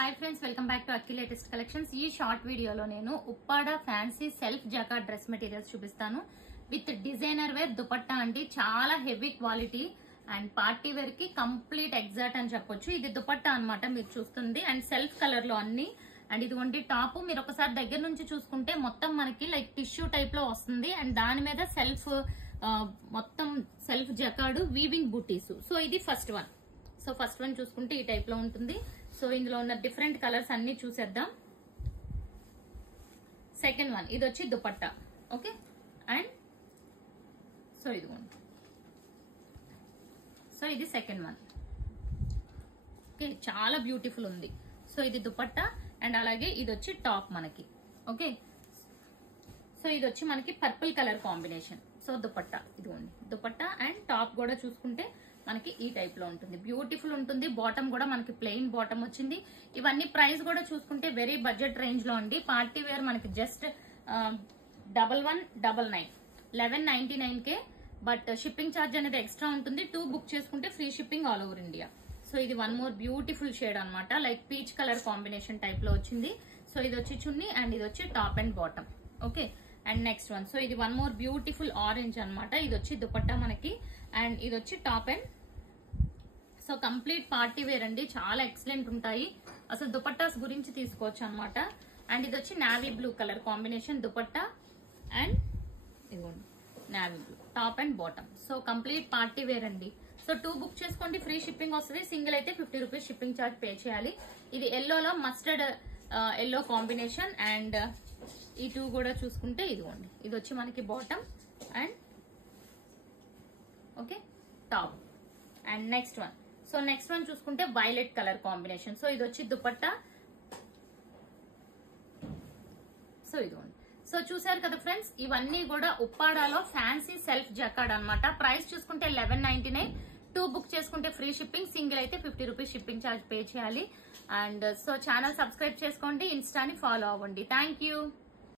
Hi friends, welcome back to Akki latest collections. ఈ short వీడియోలో నేను Uppada fancy self jacquard dress materials చూపిస్తాను. With designer wear dupatta అండి. చాలా heavy quality and party wear కి కంప్లీట్ ఎగ్జాక్ట్ అని చెప్పొచ్చు. ఇది దుపట్టా అన్నమాట మీరు చూస్తుంది. అండ్ సెల్ఫ్ కలర్ లో అన్ని. అండ్ ఇదిగోండి టాప్. మీరు ఒకసారి దగ్గర నుంచి చూసుకుంటే మొత్తం మనకి లైక్ టిష్యూ టైప్ లో వస్తుంది. అండ్ దాని మీద సెల్ఫ్ మొత్తం సెల్ఫ్ జకార్డ్ వీవింగ్ బూటీస్. సో ఇది first one. So first one చూసుకుంటే ఈ టైప్ లో ఉంటుంది. సో ఇందులో ఉన్న డిఫరెంట్ కలర్స్ అన్ని చూసేద్దాం. సెకండ్ వన్ ఇది వచ్చి దుపట్టా. ఓకే, అండ్ సో ఇదిగోండి. సో ఇది సెకండ్ వన్. ఓకే, చాలా బ్యూటిఫుల్ ఉంది. సో ఇది దుపట్టా అండ్ అలాగే ఇది వచ్చి టాప్ మనకి. ఓకే, సో ఇది వచ్చి మనకి purple colour combination. So dupatta ఇదిగోండి. దుపట్టా అండ్ టాప్ కూడా చూసుకుంటే మనకి ఈ టైప్ లో ఉంటుంది. బ్యూటిఫుల్ ఉంటుంది. బాటమ్ కూడా మనకి ప్లెయిన్ బాటమ్ వచ్చింది. ఇవన్నీ ప్రైస్ కూడా చూసుకుంటే వెరీ బడ్జెట్ రేంజ్ లో అండి. పార్టీ వేర్ మనకి జస్ట్ 1199 1199 బట్ షిప్పింగ్ ఛార్జ్ అనేది ఎక్స్ట్రా ఉంటుంది. 2 బుక్ చేసుకుంటే free shipping all over India. So ఇది వన్ మోర్ బ్యూటిఫుల్ షేడ్ అనమాట. Like peach colour combination type లో వచ్చింది. సో ఇది వచ్చి చున్నీ అండ్ ఇది వచ్చి top and bottom. Okay, and next one. So ఇది వన్ మోర్ బ్యూటిఫుల్ ఆరెంజ్ అనమాట. ఇది వచ్చి దుపట్టా మనకి అండ్ ఇది వచ్చి top and. So complete party wear అండి. చాలా ఎక్సలెంట్ ఉంటాయి. అసలు దుపట్టాస్ గురించి తీసుకోవచ్చు అనమాట. అండ్ ఇది వచ్చి navy blue colour combination dupatta and ఇదిగోండి navy blue top and bottom. So complete party wear అండి. సో 2 బుక్ చేసుకోండి, ఫ్రీ షిప్పింగ్ వస్తుంది. సింగిల్ అయితే 50 రూపీస్ షిప్పింగ్ ఛార్జ్ పే చేయాలి. ఇది ఎల్లోలో మస్టర్డ్ ఎల్లో కాంబినేషన్ అండ్ ఈ 2 కూడా చూసుకుంటే ఇదిగోండి. ఇది వచ్చి మనకి bottom and okay top. And next one. So next one చూసుకుంటే వైలెట్ కలర్ కాంబినేషన్. సో ఇది వచ్చి దుపట్టా. సో ఇదిగోండి. సో చూసారు కదా ఫ్రెండ్స్, ఇవన్నీ కూడా ఉప్పాడాలో ఫ్యాన్సీ సెల్ఫ్ జకార్డ్ అనమాట. ప్రైస్ చూసుకుంటే 1199. 2 బుక్ చేసుకుంటే ఫ్రీ షిప్పింగ్, సింగిల్ అయితే 50 రూపీస్ షిప్పింగ్ ఛార్జ్ పే చేయాలి. అండ్ సో ఛానల్ సబ్స్క్రైబ్ చేసుకోండి, ఇన్స్టాని ఫాలో అవ్వండి. Thank you.